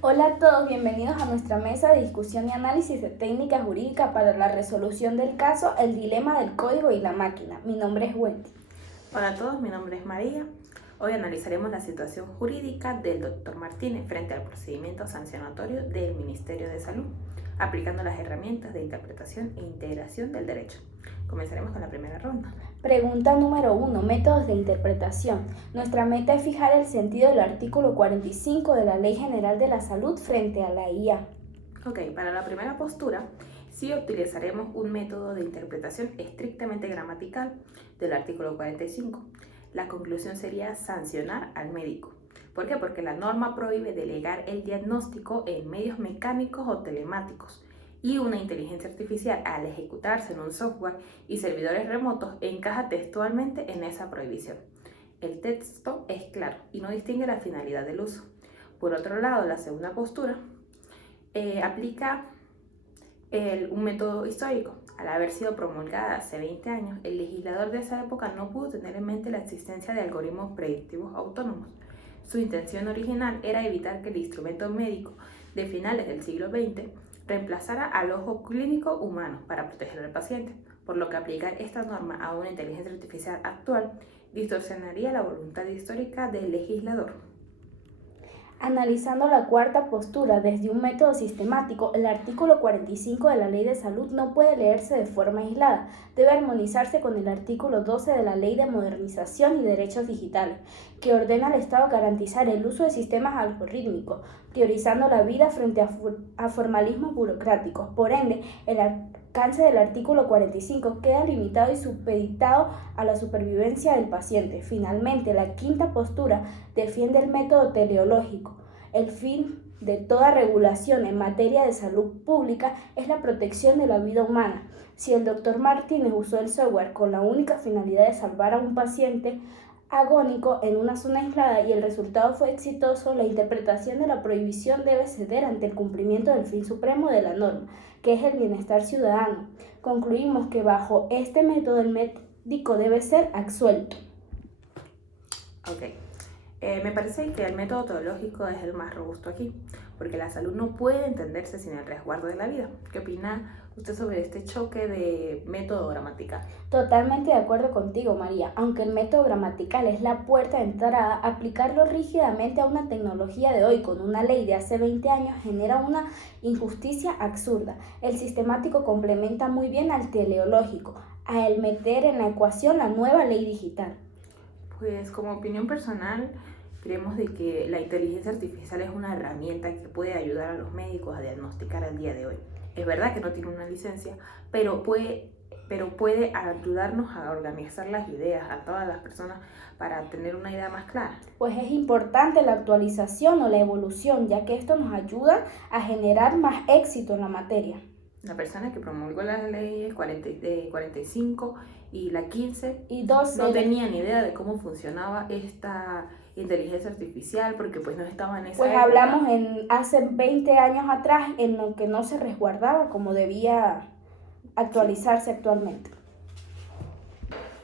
Hola a todos, bienvenidos a nuestra mesa de discusión y análisis de técnica jurídica para la resolución del caso El dilema del código y la máquina. Mi nombre es Wendy. Hola a todos, mi nombre es María. Hoy analizaremos la situación jurídica del Dr. Martínez frente al procedimiento sancionatorio del Ministerio de Salud, aplicando las herramientas de interpretación e integración del derecho. Comenzaremos con la primera ronda. Pregunta número 1. Métodos de interpretación. Nuestra meta es fijar el sentido del artículo 45 de la Ley General de la Salud frente a la IA. Ok, para la primera postura, sí utilizaremos un método de interpretación estrictamente gramatical del artículo 45. La conclusión sería sancionar al médico. ¿Por qué? Porque la norma prohíbe delegar el diagnóstico en medios mecánicos o telemáticos y una inteligencia artificial al ejecutarse en un software y servidores remotos encaja textualmente en esa prohibición. El texto es claro y no distingue la finalidad del uso. Por otro lado, la segunda postura aplica un método histórico. Al haber sido promulgada hace 20 años, el legislador de esa época no pudo tener en mente la existencia de algoritmos predictivos autónomos. Su intención original era evitar que el instrumento médico de finales del siglo XX reemplazara al ojo clínico humano para proteger al paciente, por lo que aplicar esta norma a una inteligencia artificial actual distorsionaría la voluntad histórica del legislador. Analizando la cuarta postura desde un método sistemático, el artículo 45 de la Ley de Salud no puede leerse de forma aislada, debe armonizarse con el artículo 12 de la Ley de Modernización y Derechos Digitales, que ordena al Estado garantizar el uso de sistemas algorítmicos, priorizando la vida frente a formalismos burocráticos. Por ende, el alcance del artículo 45 queda limitado y supeditado a la supervivencia del paciente. Finalmente, la quinta postura defiende el método teleológico. El fin de toda regulación en materia de salud pública es la protección de la vida humana. Si el doctor Martínez usó el software con la única finalidad de salvar a un paciente agónico en una zona aislada y el resultado fue exitoso, la interpretación de la prohibición debe ceder ante el cumplimiento del fin supremo de la norma, que es el bienestar ciudadano. Concluimos que bajo este método el médico debe ser absuelto. Ok. Me parece que el método teológico es el más robusto aquí, porque la salud no puede entenderse sin el resguardo de la vida. ¿Qué opina usted sobre este choque de método gramatical? Totalmente de acuerdo contigo, María. Aunque el método gramatical es la puerta de entrada, aplicarlo rígidamente a una tecnología de hoy con una ley de hace 20 años genera una injusticia absurda. El sistemático complementa muy bien al teleológico, al meter en la ecuación la nueva ley digital. Pues como opinión personal, creemos de que la inteligencia artificial es una herramienta que puede ayudar a los médicos a diagnosticar al día de hoy. Es verdad que no tiene una licencia, pero puede ayudarnos a organizar las ideas a todas las personas para tener una idea más clara. Pues es importante la actualización o la evolución, ya que esto nos ayuda a generar más éxito en la materia. La persona que promulgó las leyes 45 y la 15 Y 12. no tenía ni idea de cómo funcionaba esta inteligencia artificial porque pues no estaba en esa Pues época. hablamos hace 20 años atrás en lo que no se resguardaba como debía actualizarse actualmente.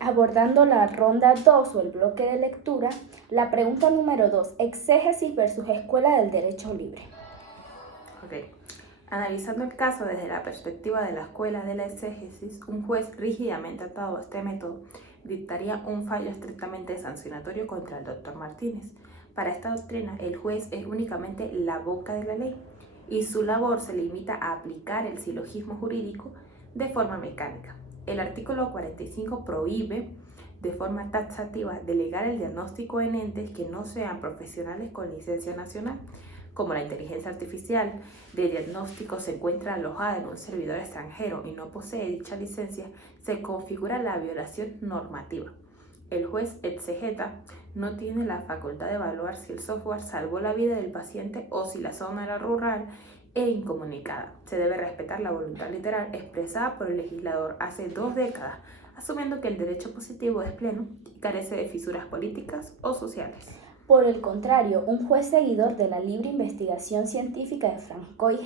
Abordando la ronda 2 o el bloque de lectura, la pregunta número 2, exégesis versus escuela del derecho libre. Ok. Analizando el caso desde la perspectiva de la escuela de la exégesis, un juez rígidamente atado a este método dictaría un fallo estrictamente sancionatorio contra el doctor Martínez. Para esta doctrina, el juez es únicamente la boca de la ley y su labor se limita a aplicar el silogismo jurídico de forma mecánica. El artículo 45 prohíbe de forma taxativa delegar el diagnóstico en entes que no sean profesionales con licencia nacional. Como la inteligencia artificial de diagnóstico se encuentra alojada en un servidor extranjero y no posee dicha licencia, se configura la violación normativa. El juez exegeta no tiene la facultad de evaluar si el software salvó la vida del paciente o si la zona era rural e incomunicada. Se debe respetar la voluntad literal expresada por el legislador hace 2 décadas, asumiendo que el derecho positivo es pleno y carece de fisuras políticas o sociales. Por el contrario, un juez seguidor de la libre investigación científica de Francois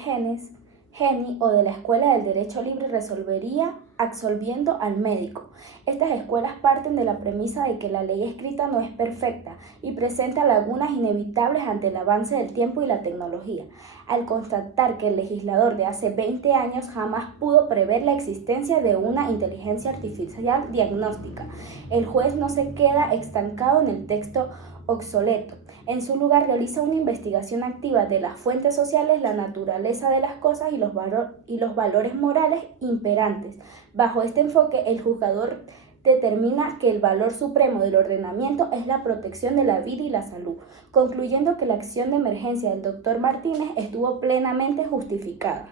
GENI o de la Escuela del Derecho Libre resolvería absolviendo al médico. Estas escuelas parten de la premisa de que la ley escrita no es perfecta y presenta lagunas inevitables ante el avance del tiempo y la tecnología, al constatar que el legislador de hace 20 años jamás pudo prever la existencia de una inteligencia artificial diagnóstica. El juez no se queda estancado en el texto obsoleto. En su lugar, realiza una investigación activa de las fuentes sociales, la naturaleza de las cosas y los valores morales imperantes. Bajo este enfoque, el juzgador determina que el valor supremo del ordenamiento es la protección de la vida y la salud, concluyendo que la acción de emergencia del Dr. Martínez estuvo plenamente justificada.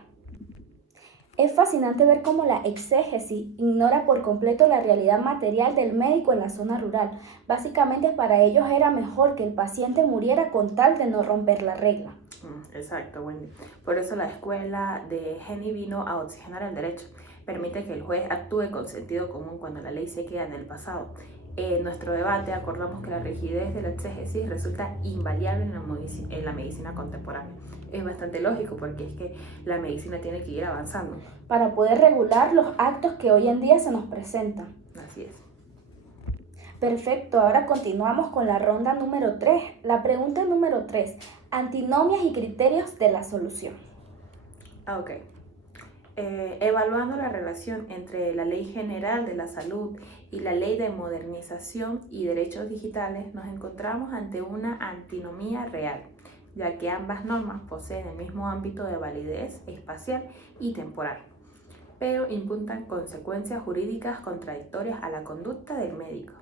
Es fascinante ver cómo la exégesis ignora por completo la realidad material del médico en la zona rural. Básicamente para ellos era mejor que el paciente muriera con tal de no romper la regla. Exacto, Wendy. Por eso la escuela de GENI vino a oxigenar el derecho. Permite que el juez actúe con sentido común cuando la ley se queda en el pasado. En nuestro debate acordamos que la rigidez de la exégesis resulta invariable en la medicina contemporánea. Es bastante lógico porque es que la medicina tiene que ir avanzando para poder regular los actos que hoy en día se nos presentan. Así es. Perfecto, ahora continuamos con la ronda número 3. La pregunta número 3, antinomias y criterios de la solución. Ok. Evaluando la relación entre la Ley General de la Salud y la Ley de Modernización y Derechos Digitales, nos encontramos ante una antinomía real, ya que ambas normas poseen el mismo ámbito de validez espacial y temporal, pero imputan consecuencias jurídicas contradictorias a la conducta del médico.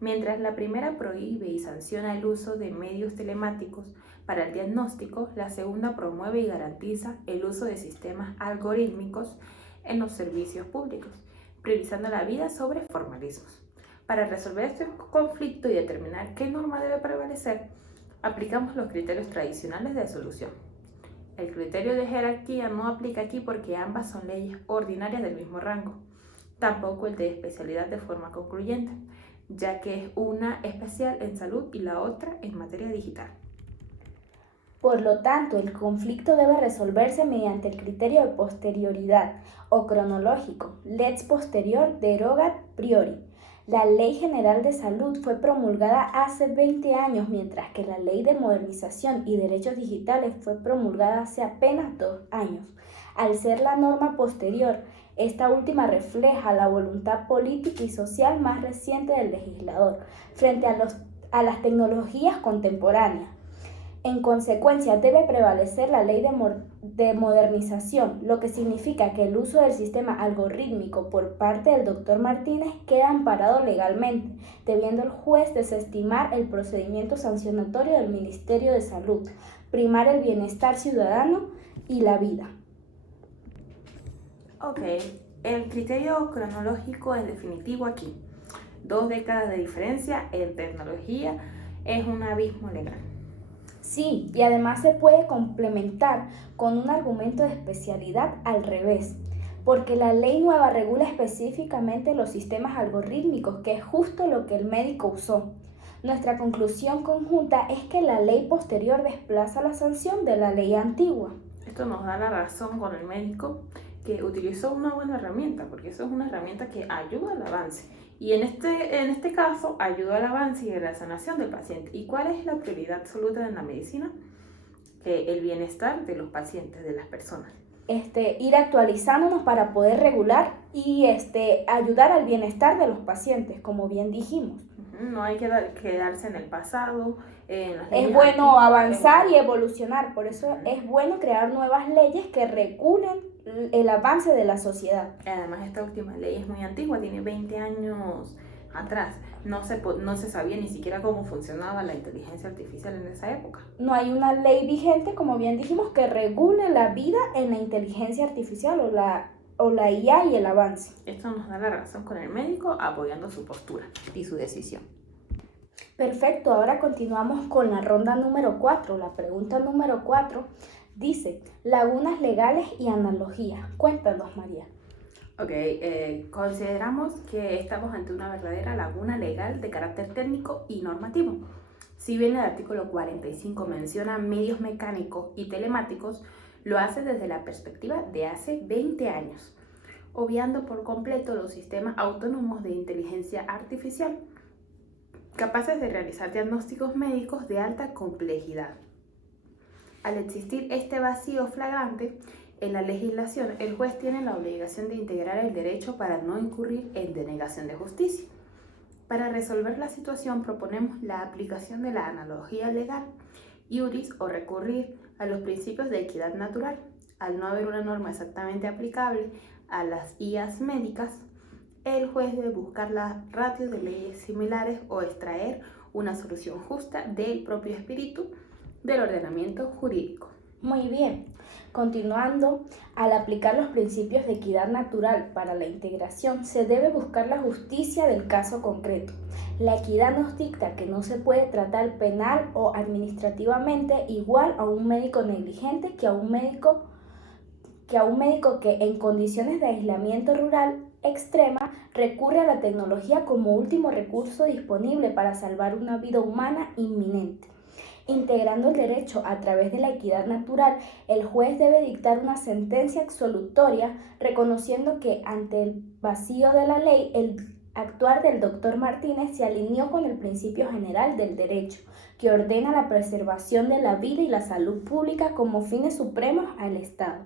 Mientras la primera prohíbe y sanciona el uso de medios telemáticos para el diagnóstico, la segunda promueve y garantiza el uso de sistemas algorítmicos en los servicios públicos, priorizando la vida sobre formalismos. Para resolver este conflicto y determinar qué norma debe prevalecer, aplicamos los criterios tradicionales de solución. El criterio de jerarquía no aplica aquí porque ambas son leyes ordinarias del mismo rango, tampoco el de especialidad de forma concluyente, ya que es una especial en salud y la otra en materia digital. Por lo tanto, el conflicto debe resolverse mediante el criterio de posterioridad o cronológico, lex posterior derogat priori. La Ley General de Salud fue promulgada hace 20 años, mientras que la Ley de Modernización y Derechos Digitales fue promulgada hace apenas 2 años. Al ser la norma posterior, esta última refleja la voluntad política y social más reciente del legislador frente a las tecnologías contemporáneas. En consecuencia, debe prevalecer la ley de modernización, lo que significa que el uso del sistema algorítmico por parte del Dr. Martínez queda amparado legalmente, debiendo el juez desestimar el procedimiento sancionatorio del Ministerio de Salud, primar el bienestar ciudadano y la vida. Ok, el criterio cronológico es definitivo aquí. 2 décadas de diferencia en tecnología es un abismo legal. Sí, y además se puede complementar con un argumento de especialidad al revés, porque la ley nueva regula específicamente los sistemas algorítmicos, que es justo lo que el médico usó. Nuestra conclusión conjunta es que la ley posterior desplaza la sanción de la ley antigua. Esto nos da la razón con el médico que utilizó una buena herramienta, porque eso es una herramienta que ayuda al avance. Y en este caso, ayuda al avance y a la sanación del paciente. ¿Y cuál es la prioridad absoluta en la medicina? El bienestar de los pacientes, de las personas. Ir actualizándonos para poder regular y ayudar al bienestar de los pacientes, como bien dijimos. No hay que quedarse en el pasado. Es bueno avanzar y evolucionar, por eso es bueno crear nuevas leyes que regulen el avance de la sociedad. Además, esta última ley es muy antigua, tiene 20 años atrás. No se sabía ni siquiera cómo funcionaba la inteligencia artificial en esa época. No hay una ley vigente, como bien dijimos, que regule la vida en la inteligencia artificial o la IA y el avance. Esto nos da la razón con el médico apoyando su postura y su decisión. Perfecto, ahora continuamos con la ronda número 4. La pregunta número 4 dice, lagunas legales y analogías. Cuéntanos, María. Ok, consideramos que estamos ante una verdadera laguna legal de carácter técnico y normativo. Si bien el artículo 45 menciona medios mecánicos y telemáticos, lo hace desde la perspectiva de hace 20 años, obviando por completo los sistemas autónomos de inteligencia artificial, capaces de realizar diagnósticos médicos de alta complejidad. Al existir este vacío flagrante en la legislación, el juez tiene la obligación de integrar el derecho para no incurrir en denegación de justicia. Para resolver la situación proponemos la aplicación de la analogía legal, iuris, o recurrir a los principios de equidad natural. Al no haber una norma exactamente aplicable a las IAs médicas, el juez debe buscar la ratio de leyes similares o extraer una solución justa del propio espíritu del ordenamiento jurídico. Muy bien. Continuando, al aplicar los principios de equidad natural para la integración, se debe buscar la justicia del caso concreto. La equidad nos dicta que no se puede tratar penal o administrativamente igual a un médico negligente que a un médico que en condiciones de aislamiento rural extrema recurre a la tecnología como último recurso disponible para salvar una vida humana inminente. Integrando el derecho a través de la equidad natural, el juez debe dictar una sentencia absolutoria reconociendo que ante el vacío de la ley, el actuar del doctor Martínez se alineó con el principio general del derecho, que ordena la preservación de la vida y la salud pública como fines supremos al Estado.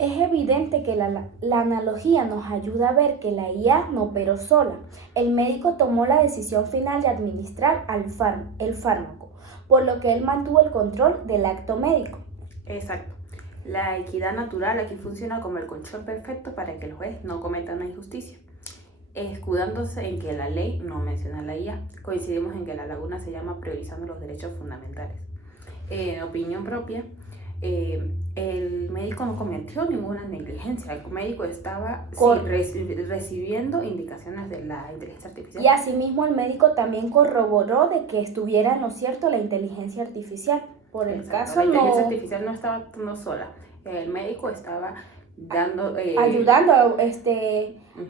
Es evidente que la analogía nos ayuda a ver que la IA no operó sola. El médico tomó la decisión final de administrar el fármaco, por lo que él mantuvo el control del acto médico. Exacto. La equidad natural aquí funciona como el control perfecto para que el juez no cometa una injusticia. Escudándose en que la ley no menciona la IA, coincidimos en que la laguna se llama priorizando los derechos fundamentales. En opinión propia, el médico no cometió ninguna negligencia. El médico estaba recibiendo indicaciones de la inteligencia artificial. Y asimismo el médico también corroboró de que estuviera en lo cierto la inteligencia artificial. Por el caso la inteligencia artificial no estaba actuando sola. El médico estaba ayudando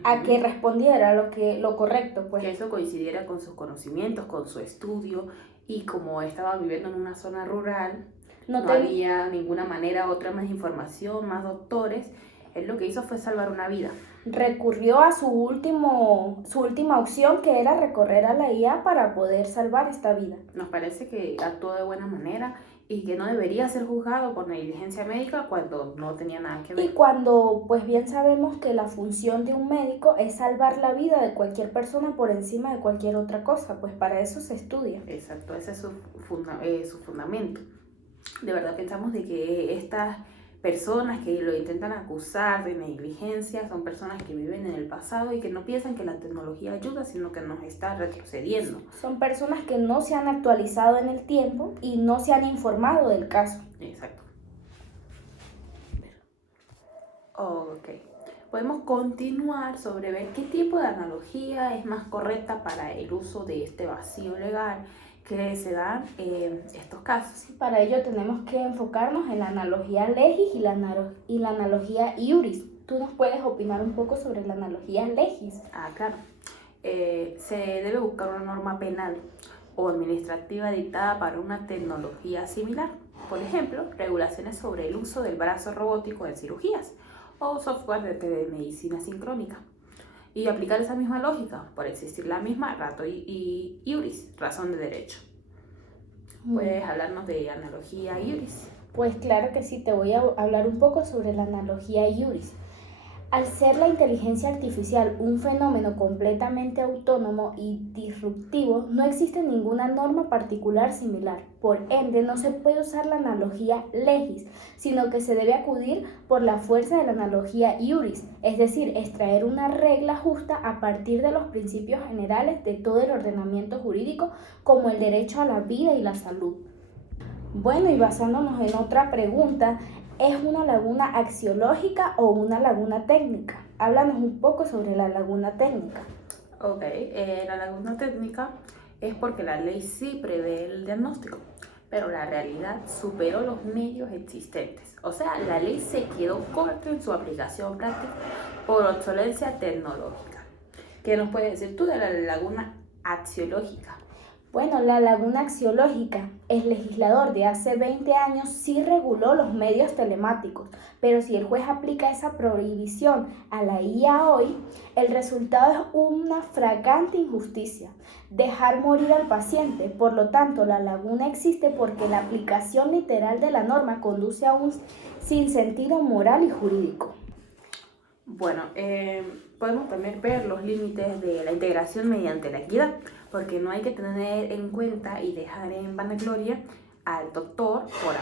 a que respondiera lo correcto, pues. Que eso coincidiera con sus conocimientos, con su estudio, y como estaba viviendo en una zona rural, no había ninguna manera, otra más información, más doctores. Él lo que hizo fue salvar una vida. Recurrió a su última opción, que era recorrer a la IA para poder salvar esta vida. Nos parece que actuó de buena manera y que no debería ser juzgado por negligencia médica cuando no tenía nada que ver. Y cuando pues bien sabemos que la función de un médico es salvar la vida de cualquier persona por encima de cualquier otra cosa, pues para eso se estudia. Exacto, ese es su fundamento. De verdad pensamos de que estas personas que lo intentan acusar de negligencia son personas que viven en el pasado y que no piensan que la tecnología ayuda, sino que nos está retrocediendo. Son personas que no se han actualizado en el tiempo y no se han informado del caso. Exacto. Ok. Podemos continuar sobre ver qué tipo de analogía es más correcta para el uso de este vacío legal que se dan en estos casos. Para ello tenemos que enfocarnos en la analogía legis y la analogía iuris. ¿Tú nos puedes opinar un poco sobre la analogía legis? Claro. Se debe buscar una norma penal o administrativa dictada para una tecnología similar. Por ejemplo, regulaciones sobre el uso del brazo robótico en cirugías o software de telemedicina sincrónica. Y aplicar esa misma lógica, por existir la misma ratio y iuris, razón de derecho. ¿Puedes hablarnos de analogía iuris? Pues claro que sí, te voy a hablar un poco sobre la analogía iuris. Al ser la inteligencia artificial un fenómeno completamente autónomo y disruptivo, no existe ninguna norma particular similar. Por ende, no se puede usar la analogía legis, sino que se debe acudir por la fuerza de la analogía iuris, es decir, extraer una regla justa a partir de los principios generales de todo el ordenamiento jurídico, como el derecho a la vida y la salud. Bueno, y basándonos en otra pregunta, ¿es una laguna axiológica o una laguna técnica? Háblanos un poco sobre la laguna técnica. Ok, la laguna técnica es porque la ley sí prevé el diagnóstico, pero la realidad superó los medios existentes. O sea, la ley se quedó corta en su aplicación práctica por obsolencia tecnológica. ¿Qué nos puedes decir tú de la laguna axiológica? Bueno, la laguna axiológica, el legislador de hace 20 años sí reguló los medios telemáticos, pero si el juez aplica esa prohibición a la IA hoy, el resultado es una flagrante injusticia, dejar morir al paciente. Por lo tanto, la laguna existe porque la aplicación literal de la norma conduce a un sinsentido moral y jurídico. Bueno, podemos también ver los límites de la integración mediante la equidad, porque no hay que tener en cuenta y dejar en vanagloria al doctor por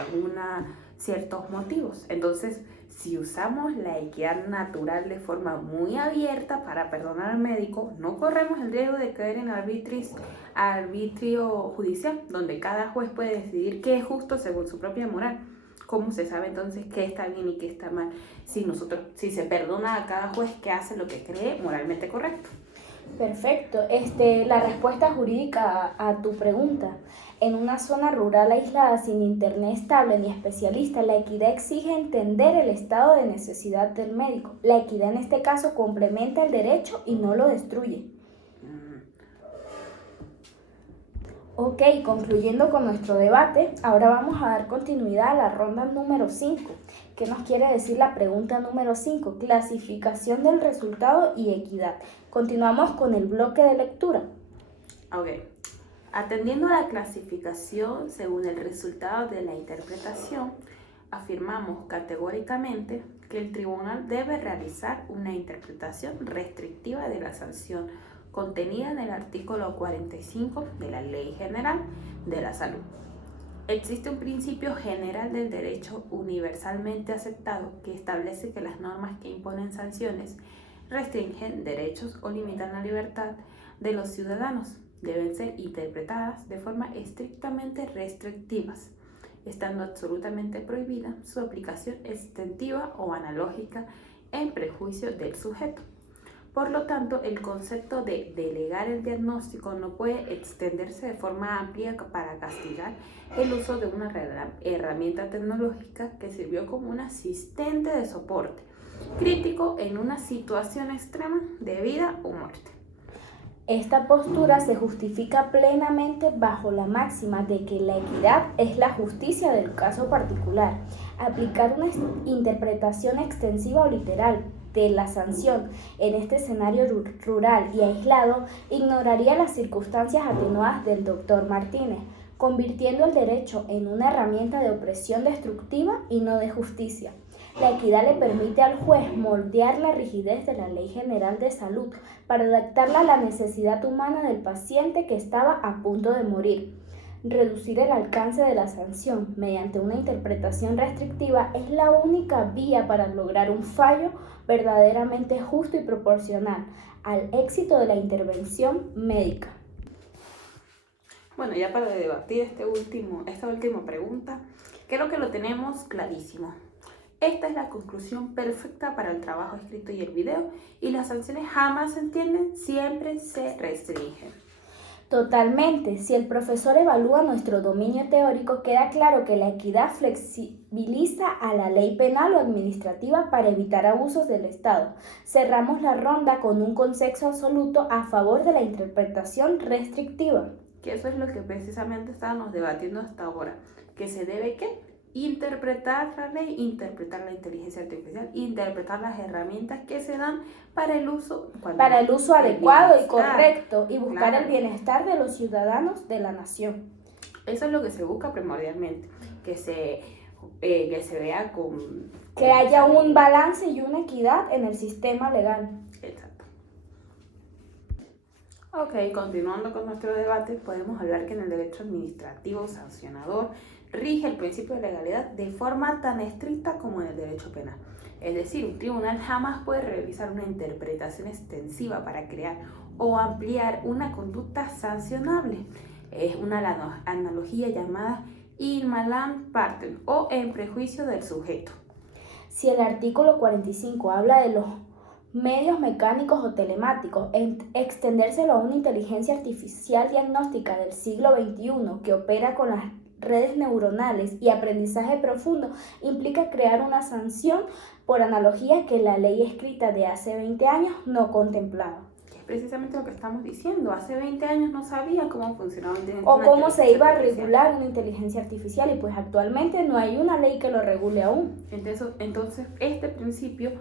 ciertos motivos. Entonces, si usamos la equidad natural de forma muy abierta para perdonar al médico, no corremos el riesgo de caer en arbitrio judicial, donde cada juez puede decidir qué es justo según su propia moral. ¿Cómo se sabe entonces qué está bien y qué está mal? Si se perdona a cada juez que hace lo que cree moralmente correcto. Perfecto. La respuesta jurídica a tu pregunta. En una zona rural aislada sin internet estable ni especialista, la equidad exige entender el estado de necesidad del médico. La equidad en este caso complementa el derecho y no lo destruye. Ok, concluyendo con nuestro debate, ahora vamos a dar continuidad a la ronda número 5. ¿Qué nos quiere decir la pregunta número 5? Clasificación del resultado y equidad. Continuamos con el bloque de lectura. Ok. Atendiendo a la clasificación según el resultado de la interpretación, afirmamos categóricamente que el tribunal debe realizar una interpretación restrictiva de la sanción contenida en el artículo 45 de la Ley General de la Salud. Existe un principio general del derecho universalmente aceptado que establece que las normas que imponen sanciones restringen derechos o limitan la libertad de los ciudadanos. Deben ser interpretadas de forma estrictamente restrictivas, estando absolutamente prohibida su aplicación extensiva o analógica en prejuicio del sujeto. Por lo tanto, el concepto de delegar el diagnóstico no puede extenderse de forma amplia para castigar el uso de una herramienta tecnológica que sirvió como un asistente de soporte crítico en una situación extrema de vida o muerte. Esta postura se justifica plenamente bajo la máxima de que la equidad es la justicia del caso particular. Aplicar una interpretación extensiva o literal de la sanción en este escenario rural y aislado ignoraría las circunstancias atenuadas del doctor Martínez, convirtiendo el derecho en una herramienta de opresión destructiva y no de justicia. La equidad le permite al juez moldear la rigidez de la Ley General de Salud para adaptarla a la necesidad humana del paciente que estaba a punto de morir. Reducir el alcance de la sanción mediante una interpretación restrictiva es la única vía para lograr un fallo verdaderamente justo y proporcional al éxito de la intervención médica. Bueno, ya para debatir esta última pregunta, creo que lo tenemos clarísimo. Esta es la conclusión perfecta para el trabajo escrito y el video, y las sanciones jamás se entienden, siempre se restringen. Totalmente. Si el profesor evalúa nuestro dominio teórico, queda claro que la equidad flexibiliza a la ley penal o administrativa para evitar abusos del Estado. Cerramos la ronda con un consenso absoluto a favor de la interpretación restrictiva. Que eso es lo que precisamente estábamos debatiendo hasta ahora. ¿Que se debe qué? Interpretar la ley, interpretar la inteligencia artificial, interpretar las herramientas que se dan para el uso adecuado y correcto y buscar el bienestar de los ciudadanos de la nación. Eso es lo que se busca primordialmente, que se vea que haya un balance y una equidad en el sistema legal. Exacto. Ok, continuando con nuestro debate, podemos hablar que en el derecho administrativo sancionador rige el principio de legalidad de forma tan estricta como en el derecho penal. Es decir, un tribunal jamás puede realizar una interpretación extensiva para crear o ampliar una conducta sancionable. Es una analogía llamada in malam partem o en prejuicio del sujeto. Si el artículo 45 habla de los medios mecánicos o telemáticos, extendérselo a una inteligencia artificial diagnóstica del siglo XXI que opera con las redes neuronales y aprendizaje profundo implica crear una sanción por analogía que la ley escrita de hace 20 años no contemplaba. precisamente lo que estamos diciendo. Hace 20 años no sabía cómo funcionaba o cómo se iba a artificial. regular una inteligencia artificial, y pues actualmente no hay una ley que lo regule aún. Entonces este principio,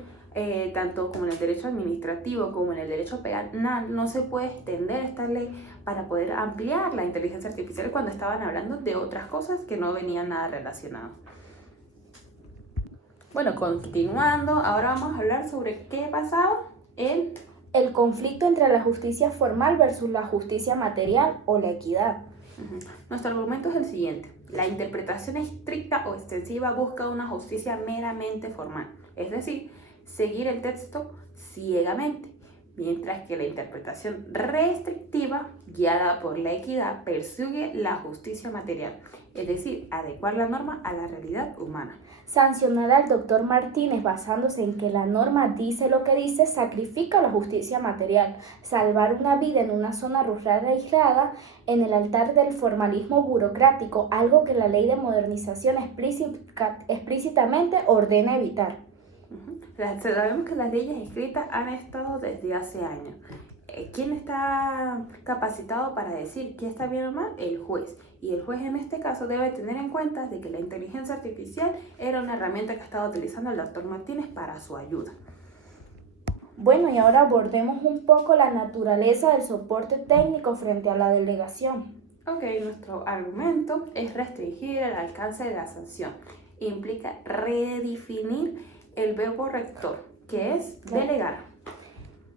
tanto como en el derecho administrativo como en el derecho penal, no se puede extender esta ley para poder ampliar la inteligencia artificial cuando estaban hablando de otras cosas que no venían nada relacionadas. Bueno, continuando, ahora vamos a hablar sobre qué pasaba en el conflicto entre la justicia formal versus la justicia material o la equidad. Nuestro argumento es el siguiente: la interpretación estricta o extensiva busca una justicia meramente formal, es decir, seguir el texto ciegamente, mientras que la interpretación restrictiva, guiada por la equidad, persigue la justicia material, es decir, adecuar la norma a la realidad humana. Sancionar al doctor Martínez basándose en que la norma dice lo que dice sacrifica la justicia material. Salvar una vida en una zona rural aislada en el altar del formalismo burocrático, algo que la ley de modernización explícitamente ordena evitar. Sabemos que las leyes escritas han estado desde hace años. ¿Quién está capacitado para decir qué está bien o mal? El juez. Y el juez en este caso debe tener en cuenta de que la inteligencia artificial era una herramienta que estaba utilizando el doctor Martínez para su ayuda. Bueno, y ahora abordemos un poco la naturaleza del soporte técnico frente a la delegación. Ok, nuestro argumento es restringir el alcance de la sanción. Implica redefinir el verbo rector, que es delegar.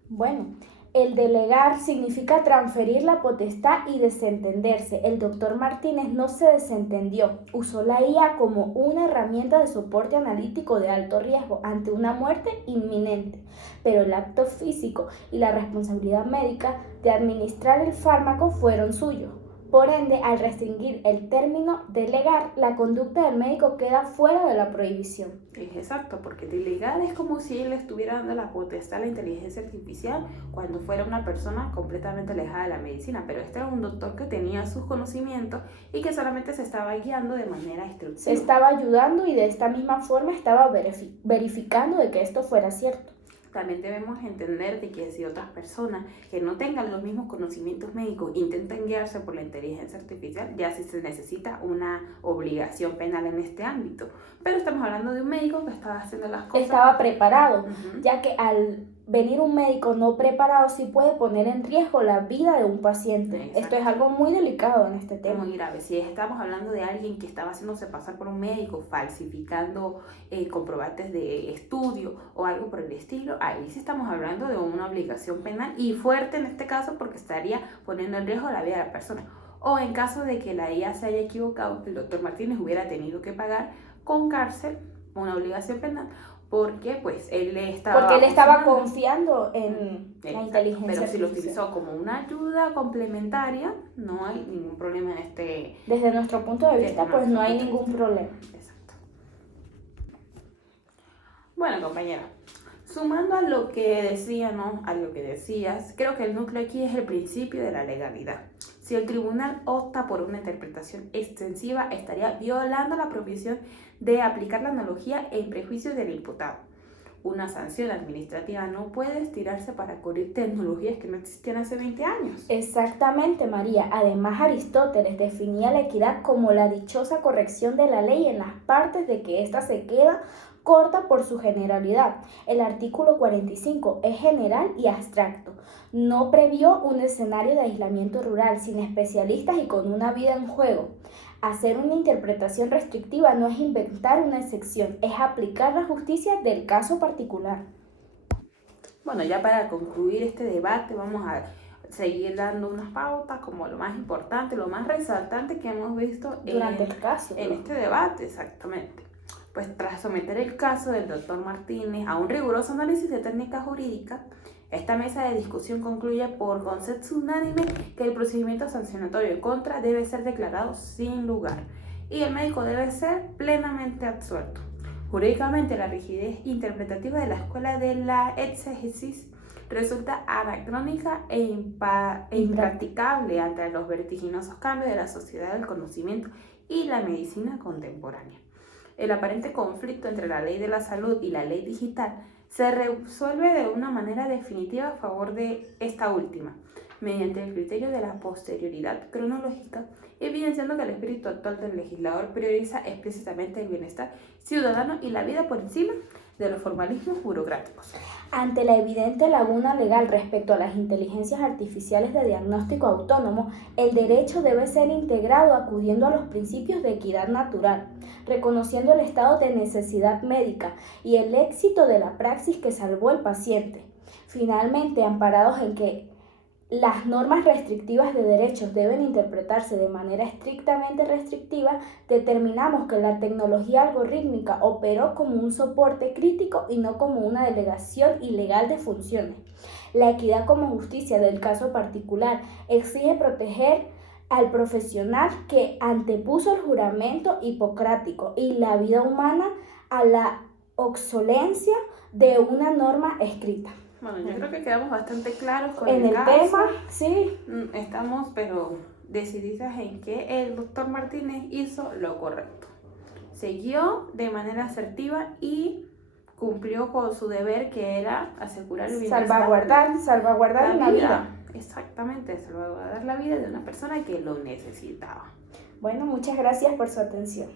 Bueno, el delegar significa transferir la potestad y desentenderse. El doctor Martínez no se desentendió, usó la IA como una herramienta de soporte analítico de alto riesgo ante una muerte inminente, pero el acto físico y la responsabilidad médica de administrar el fármaco fueron suyos. Por ende, al restringir el término delegar, la conducta del médico queda fuera de la prohibición. Es exacto, porque delegar es como si él estuviera dando la potestad a la inteligencia artificial cuando fuera una persona completamente alejada de la medicina, pero este era un doctor que tenía sus conocimientos y que solamente se estaba guiando de manera instructiva. Se estaba ayudando y de esta misma forma estaba verificando de que esto fuera cierto. También debemos entender de que si otras personas que no tengan los mismos conocimientos médicos intentan guiarse por la inteligencia artificial, ya sí se necesita una obligación penal en este ámbito. Pero estamos hablando de un médico que estaba haciendo las cosas. Estaba preparado, ya que al venir un médico no preparado sí puede poner en riesgo la vida de un paciente. Exacto. Esto es algo muy delicado en este tema. Muy grave. Si estamos hablando de alguien que estaba haciéndose pasar por un médico, falsificando comprobantes de estudio o algo por el estilo, ahí sí estamos hablando de una obligación penal y fuerte en este caso porque estaría poniendo en riesgo la vida de la persona. O en caso de que la IA se haya equivocado, el doctor Martínez hubiera tenido que pagar con cárcel una obligación penal porque pues él estaba confiando en la inteligencia pero artificial. Si lo utilizó como una ayuda complementaria, no hay ningún problema en este. Desde nuestro punto de vista, pues no hay ningún problema. Exacto. Bueno, compañera, sumando a lo que decía, ¿no? A lo que decías, creo que el núcleo aquí es el principio de la legalidad. Si el tribunal opta por una interpretación extensiva, estaría violando la prohibición de aplicar la analogía en prejuicio del imputado. Una sanción administrativa no puede estirarse para cubrir tecnologías que no existían hace 20 años. Exactamente, María. Además, Aristóteles definía la equidad como la dichosa corrección de la ley en las partes de que ésta se queda corta por su generalidad. El artículo 45 es general y abstracto. No previó un escenario de aislamiento rural sin especialistas y con una vida en juego. Hacer una interpretación restrictiva no es inventar una excepción, es aplicar la justicia del caso particular. Bueno, ya para concluir este debate vamos a seguir dando unas pautas como lo más importante, lo más resaltante que hemos visto durante el caso. En este debate, exactamente. Pues tras someter el caso del doctor Martínez a un riguroso análisis de técnica jurídica, esta mesa de discusión concluye por consenso unánime que el procedimiento sancionatorio en contra debe ser declarado sin lugar y el médico debe ser plenamente absuelto. Jurídicamente, la rigidez interpretativa de la escuela de la exégesis resulta anacrónica e impracticable ante los vertiginosos cambios de la sociedad del conocimiento y la medicina contemporánea. El aparente conflicto entre la ley de la salud y la ley digital se resuelve de una manera definitiva a favor de esta última, mediante el criterio de la posterioridad cronológica, evidenciando que el espíritu actual del legislador prioriza explícitamente el bienestar ciudadano y la vida por encima de los formalismos burocráticos. Ante la evidente laguna legal respecto a las inteligencias artificiales de diagnóstico autónomo, el derecho debe ser integrado acudiendo a los principios de equidad natural, reconociendo el estado de necesidad médica y el éxito de la praxis que salvó al paciente. Finalmente, amparados en que las normas restrictivas de derechos deben interpretarse de manera estrictamente restrictiva, determinamos que la tecnología algorítmica operó como un soporte crítico y no como una delegación ilegal de funciones. La equidad como justicia del caso particular exige proteger al profesional que antepuso el juramento hipocrático y la vida humana a la obsolencia de una norma escrita. Bueno, yo creo que quedamos bastante claros con En el caso. tema, sí. Estamos, pero decididas en que el doctor Martínez hizo lo correcto. Siguió de manera asertiva y cumplió con su deber, que era asegurar el bienestar. Salvaguardar una vida. Exactamente, salvaguardar la vida de una persona que lo necesitaba. Bueno, muchas gracias por su atención.